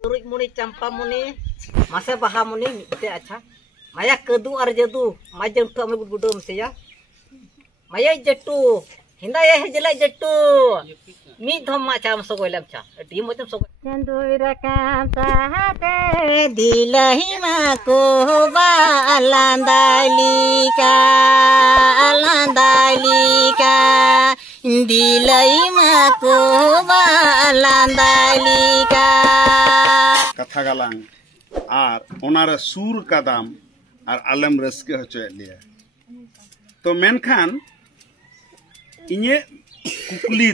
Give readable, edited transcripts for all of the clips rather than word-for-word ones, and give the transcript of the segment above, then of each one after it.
Turut muni campa muni masa baha muni ite acha maya kedu ar jadu majam tu ame budum se ya maya jatu hinda ya jela jatu mi dhom ma cham so goilam cha di motam so chandura kam tahate dilahi ma ko ba alandalika dilai ma ko ba alandalika कथा गालांग और ओनारे सूर कदम और आलम रस्के होचे लिया तो मेनखान इन्हे कुकली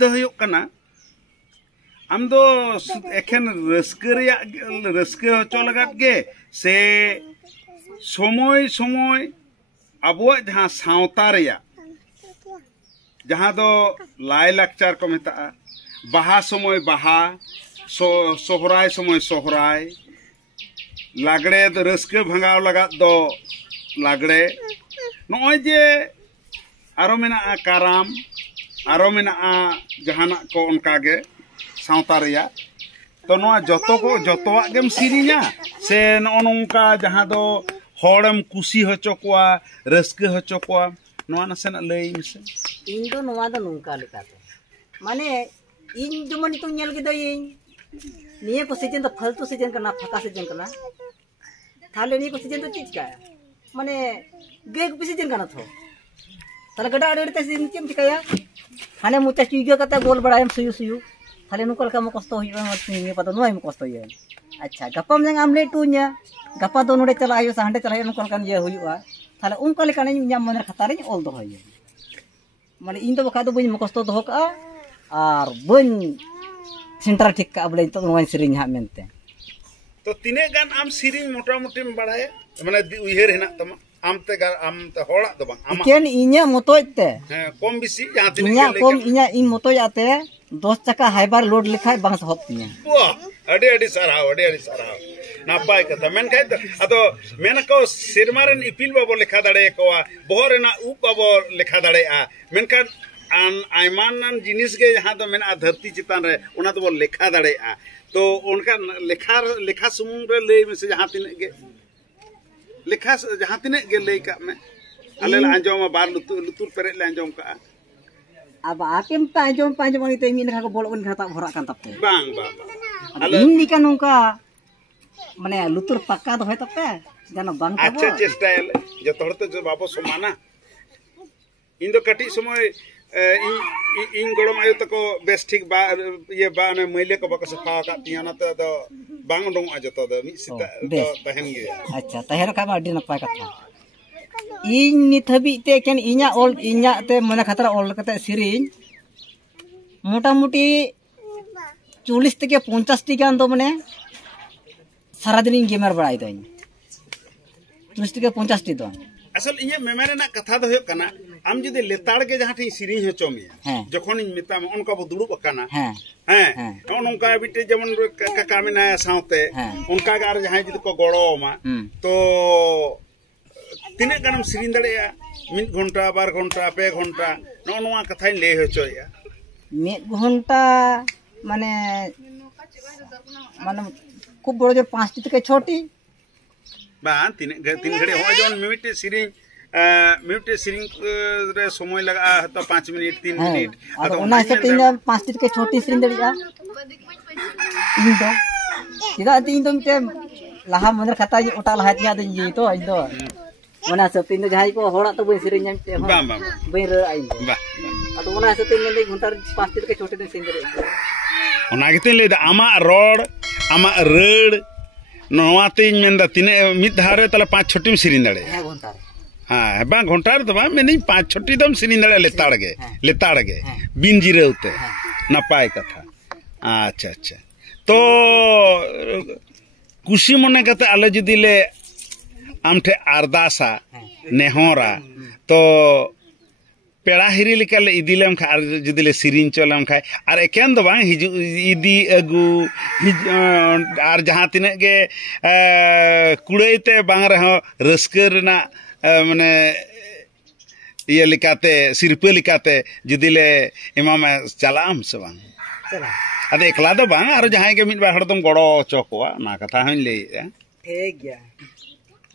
दो हुयुक कना आम दो एखेन रस्के होचो लगात गे से समय समय अबो जहां सावता रेया जहां दो लाई लाकचार को मेता बाहा समय बाहा सोहराय समय सोहराय लागड़े दो रस्के भंगाव लगा दो लागड़े नॉय जे आरो मेना काराम आरो मेना जहाना को उनका गे सावता रेया तो नोआ जतोवा गेम सिरिया से नोनका जहां दो होड़म कुसी होचो कोआ रस्के होचो कोआ नोआ नसेना लई मिसे इन दो नोआ दो नुंका लेकाते माने इन जमन तो नेल के दइन निये को सीजन तो फालतू सीजन करना फका सीजन करना थाले निये को सीजन तो चीज का माने गेग पे सीजन करना थो थाले गडा अड़ते सीजन चेम चिकाया हाने मुचा चुइगा कता गोल बड़ायम सुयु थाले नुकल का म कष्ट होइबा मत निये पता नोय म कष्ट होइए अच्छा गपम जंग आमले टुnya गपा दो नोडे चला आयो सांडे चला नुकल कान ये होइबा थाले उनका लेकाने ᱧᱟᱢ मन खतारे ऑल दो होइए माने इन दो बका दो बई म कष्ट दो का और बन सेंटर ठीक का बोले तो नोय सिरिंग हा मेनते तो तिने गान आम सिरिंग मोटा मोटी बाड़ाय माने उइहेर हेना तमा आम ते होड़ा दो बांग आमा केन इnya मोतोयते कम बिसी जहां तिने इnya कम इnya इन मोतोयाते 10 चक्का हाइबर लोड लिखाय बांग सहब तिया वाह अडी साराव नापाय कथा मेन खाय अदो मेन को सिरमारन इपिल बाबो लेखा दाड़े कोआ बोहरेना उ बाबो लेखा दाड़े मेन का आन आयमान जिनिस के जहां दो मेना धरती चितान रे ओना तो लेखा दाड़े तो उनका लेखा सुमुंग रे ले में से जहां तिने गे लेखा जहां तिने गे ले का में अले अंजोम बार लुतुर पेरे ले अंजोम का अब आकेम पांजोम पांजोम ते मिन का बोल उन खाता भरा कान तपते बांग अले इन निका नुका माने लुतुर पक्का दो है तपते जाना बांग का अच्छा चेष्टा जो तोड़ तो जो बाबो समाना इन दो कटी समय इन गड़म आयो तको बेस ठीक बा ये बा ने मैले को बक सफा का तियाना तो बांग डोंग आ जतो दो मि सिता तो तहन गे अच्छा तहर का अडी नपाय कथा इन नित हबी ते केन इnya ते मने खतरा ऑल कते सिरिन मोटा मोटी 40 থেকে 50 টি গান তো মানে सारा दिन गेमर बड़ाई दो 40 থেকে 50 टी दो असल इnye मेमेरे ना कथा दो हो कना आम जदि लेताड़ के जहां ठी सिरिन हो चोमिया जखन इन मिता में उनका बो दुड़ुब कना हैं उनका बिटे जमन काका मेना सावते उनका गार जहां जदि को गड़ो मा तो तिने गनम सिरिन दड़ेया 1 घंटा 2 घंटा 2 घंटा नोआ कथा ले हो चोया 1 घंटा माने खूब बड़ो जो 5 टी থেকে 6 टी बा तीन घड़ी हो जोन मिमिटे सिरिंग रे समय लगा तो 5 मिनट 3 मिनट अदो ओना से तीन 5 टी থেকে 6 टी सिरिंग दड़िया इन दो इदा तीन तो मिटे लाहा मन खाता ओटा लाहा तिया दे जी तो इन दो ओना से तीन जहाई को होड़ा तो बई सिरिंग ते हो बई रे आई बा अदो ओना से तीन ले घंटा 5 टी থেকে 6 टी दे सिरिंग दड़िया ओना गिते ले आमा रोड आमा रेड नोवाते मेंदा तिने मिद धारे तले 5-6 टी सिरिन दड़े घंटा हां बा घंटा तो बा मेनी 5-6 टी दम सिरिन दड़े लेताड़ गे बिन जिरेउते नपाय कथा अच्छा तो कुशी मने कते आले जदि ले आमठे अरदासा नेहोरा तो पेड़ा हिरी लेकाले इदिलेम खा और जदिले सिरिन चलम खा और एकेन दो बांग हिजु इदी अगु और जहां तिने गे कुड़ैते बांग रहो रस्कर ना माने ये लिकाते सिरपे लिकाते जदिले इमाम चलाम से बांग चला अदे एकला दो बांग आरो जहां के मिट बार हड़ तुम गड़ो चौकोआ ना कथा हन ले ठीक गया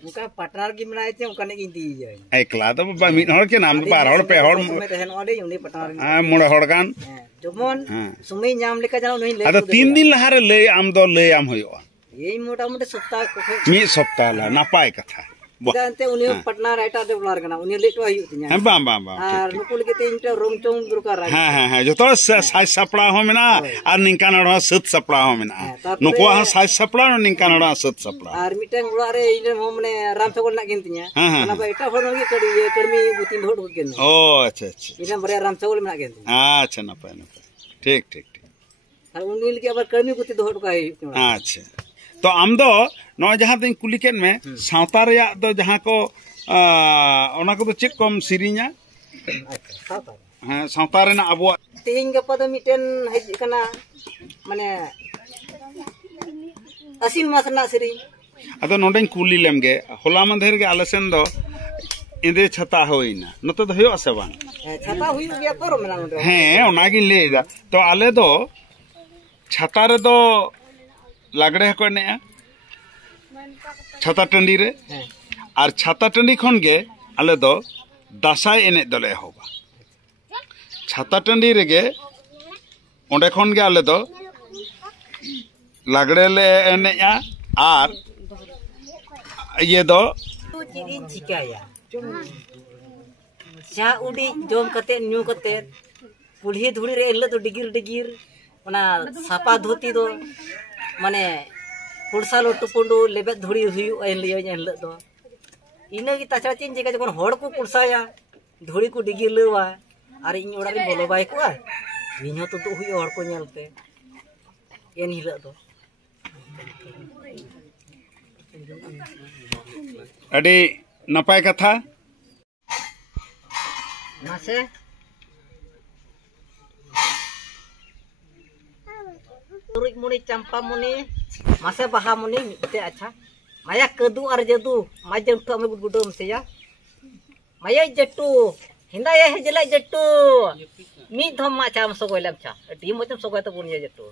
उनका पार्टनर की बनाए थे उनका ने दी जाए एकला दो बा मिट हड़ के नाम बार हड़ पे हड़ समय तहन ओडे उनी पार्टनर मोड़े हड़ गान जमन समय नाम लेका जानो नहीं ले अदे 3 दिन लहारे ले आम दो ले आम होयो ये मोटा मोटे सप्ताह को मी सप्ताह ला नापाय कथा जानते उनी पार्टनर राइटा दे बुलार कना उनी लेटो आयु तिया हां बा बा बा आर नुकुल के तीन टे रोम चोंग दुरकार हां हां हां जो तो साइज सपड़ा हो मेना आर निंका नडो सत सपड़ा हो मेना नुको हां साइज सपड़ा न निंका नडो सत सपड़ा आर मिटन उड़ा रे इन हो मने राम सगोल ना गेंतिया ना बा एटा होनो के कड़ी ये कर्मी बुतिन ढोड गेन ओ अच्छा अच्छा इन बरे राम सगोल ना गेन अच्छा नपाय नपाय ठीक ठीक ठीक आर उनी के अब कर्मी बुति ढोड का अच्छा तो आम दो नो जहां दिन कुली केन में सावता रिया दो जहां को ओना को चेक कम सिरिnya अच्छा हां सावता रेना अबो तीन गपा दो मिटन हज कना माने असीन मासना सिरी अदो नोडेन कुली लेमगे होला मंधेर के आलसेन दो इंदे छता होइना नतो दो होयो असे बांग छता हुई गया पर मेना नोडे हैं ओना गिन लेदा तो आले दो छता रे दो लागड़े को ने छाता टंडी रे और छाता टंडी खन गे आले दो दासाई एने दले होबा छाता टंडी रे गे ओंडे खन गे आले दो लागड़े ले एनेया और ये दो चिरी चिकाया चा उडी जोम कते न्यू कते पुलही धुड़ी रे इल्ले तो डिगिर डिगिर ओना सापा धोती दो माने कुड़सा लोटू पुंडू लेबे धुड़ी हुयु एन लियो एन दो इना की ताछा चिन जगह जखन होड़ को कुड़साया धुड़ी को डिगिर लेवा आर इन ओड़ा रे बोलो बाय को इन हो तो हुयु होड़ को नेलते एन हिल दो अडी नपाय कथा मासे तुरुक मुनि चंपा मुनि मासे बाहा मुनि मिते अच्छा माया कदू और जदू माजम तो में गुडम से या माया जट्टू हिंदा ये जला जट्टू मी धम मा चाम सो गोलम छा डी मचम सो तो बुनिया जट्टू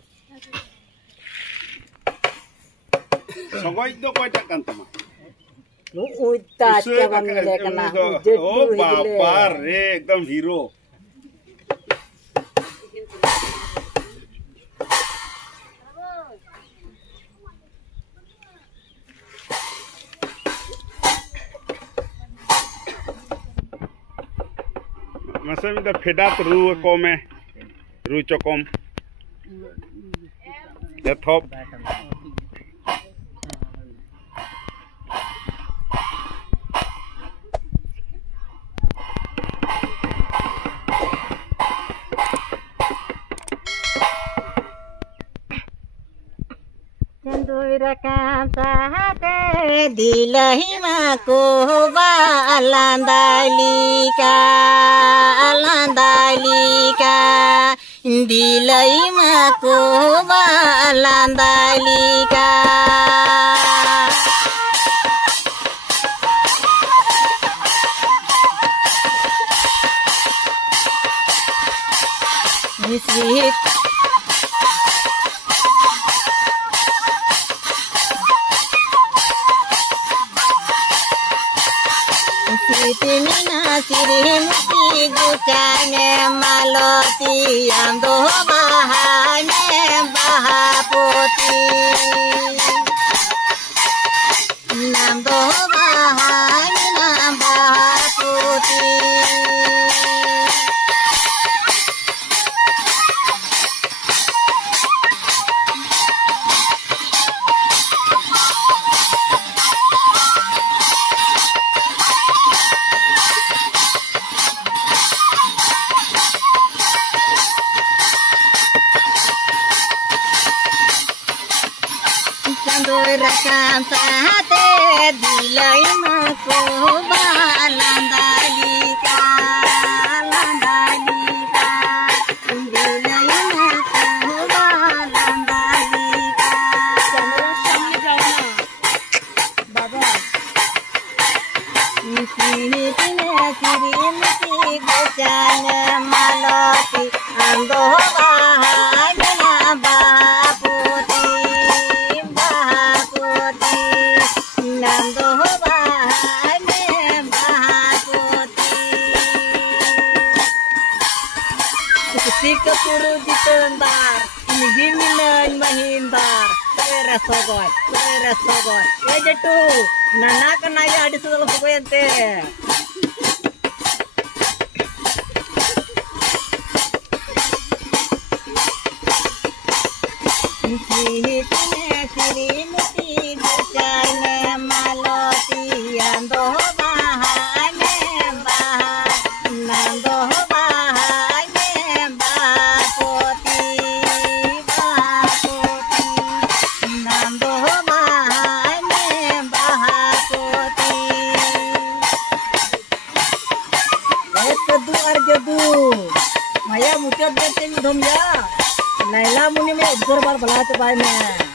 सगोय दो कोयटा कान तमा नु उता अच्छा बन ले कना जट्टू ओ बापा रे एकदम हीरो मसे में द फेडात रू को में रू चकोम यथोप चंदुरा काम साथे दिलहि मा को बालांदालिका दिलहि मा को बालांदालिका मिश्रित Sitimina sirimti gucane maloti ando bahane bahaputi nando bahane nam bahaputi Rakam sate dilai ma ko balandalika dilai ma ko balandalika kamera samne jauna baba nisini tine sirimti gocana maloti ando bahana ba Gini mahindar, resogoy, jetu, nana kenaya ada selalu ente. Maya muncul dari dom ya, Laila muni me berbar belah coba ini.